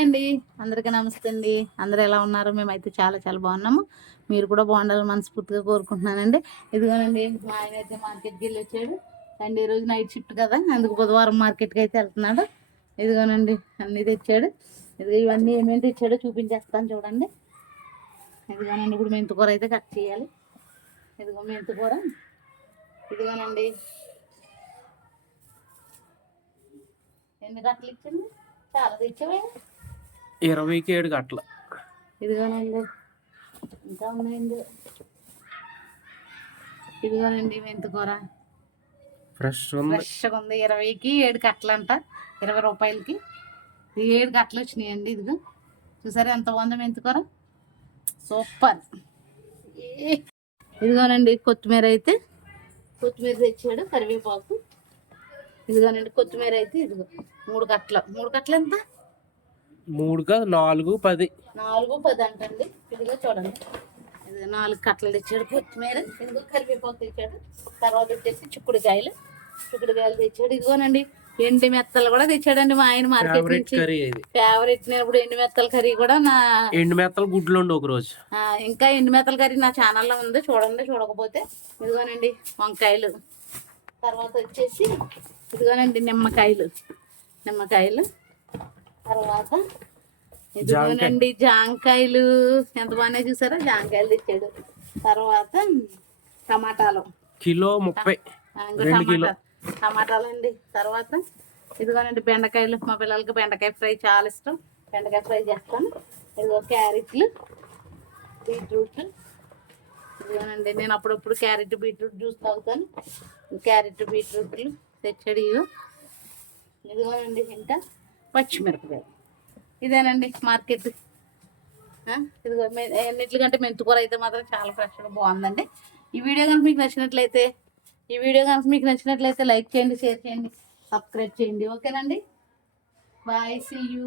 అండి అందరికీ నమస్తే అండి. అందరూ ఎలా ఉన్నారు? మేమైతే చాలా చాలా బాగున్నాము. మీరు కూడా బాగుండాలని మనస్ఫూర్తిగా కోరుకుంటున్నానండి. ఇదిగోనండి మా ఆయన అయితే మార్కెట్కి వెళ్ళి వచ్చాడు అండ్ ఈరోజు నైట్ షిఫ్ట్ కదా, అందుకు బుధవారం మార్కెట్కి అయితే వెళ్తున్నాడు. ఇదిగోనండి అన్నీ తెచ్చాడు. ఇదిగో ఇవన్నీ ఏమేమి తెచ్చాడో చూపించేస్తాను చూడండి. ఇదిగోనండి ఇప్పుడు మెంతికూర అయితే కట్ చేయాలి. ఇదిగో మెంతికూర, ఇదిగోనండి ఎన్ని కట్టలు ఇచ్చింది, చాలా తెచ్చావే. 27 గంటలు. ఇదిగోనండి ఇంకా ఉన్నాయండి. ఇదిగోనండి మెంతికూర ఫ్రెష్గా ఉంది. 20కి 7 కట్టలు అంట, 20 రూపాయలకి 7 కట్టలు వచ్చినాయండి. ఇదిగో చూసారా ఎంత బాగుందో మెంతికూర, సూపర్. ఇదిగోనండి కొత్తిమీర తెచ్చాడు, కరివేపాకు. ఇదిగోనండి కొత్తిమీర అయితే ఇదిగో 3 కట్టలు. 3 కట్టలు ఎంత? 3 కాదు 4, 10. 4, 10 అంటండి. ఇదిగో చూడండి, ఇది 4 కట్టలు తెచ్చాడు కొత్తిమీర. ఇదిగో కరివేపాకు తెచ్చాడు. తర్వాత వచ్చేసి చిక్కుడుకాయలు తెచ్చాడు. ఇదిగోనండి ఎండు మెత్తలు కూడా తెచ్చాడండి మా ఆయన మార్కెట్ నుంచి. ఫేవరెట్. నేను ఇప్పుడు ఎండు మెత్తల కర్రీ కూడా ఎండు మెత్తలు గుడ్లు ఉండి ఒక రోజు ఇంకా ఎండు మెత్తల కర్రీ నా ఛానల్లో ఉంది, చూడండి చూడకపోతే. ఇదిగోనండి వంకాయలు. తర్వాత వచ్చేసి ఇదిగోనండి నిమ్మకాయలు. తర్వాత ఇదిగోనండి జాంకాయలు. ఎంత బాగానే చూసారా, జాంకాయలు తెచ్చాడు. తర్వాత టమాటాలు కిలో 30. టమాటాలు అండి. తర్వాత ఇదిగోనండి బెండకాయలు. మా పిల్లలకి బెండకాయ ఫ్రై చాలా ఇష్టం, బెండకాయ ఫ్రై చేస్తాను. ఇదిగో క్యారెట్లు, బీట్రూట్లు. ఇదిగోనండి నేను అప్పుడప్పుడు క్యారెట్ బీట్రూట్ జ్యూస్ తాగుతాను. క్యారెట్ బీట్రూట్లు తెచ్చాడు. ఇదిగోనండి ఇంకా పచ్చిమిరపకాయ. ఇదేనండి మార్కెట్. ఇదిగో ఎన్నిటికంటే మెంతికూర అయితే మాత్రం చాలా ఫ్రెష్గా బాగుందండి. ఈ వీడియో కనుక మీకు నచ్చినట్లయితే లైక్ చేయండి, షేర్ చేయండి, సబ్స్క్రైబ్ చేయండి. ఓకేనండి, బాయ్, సీ యూ.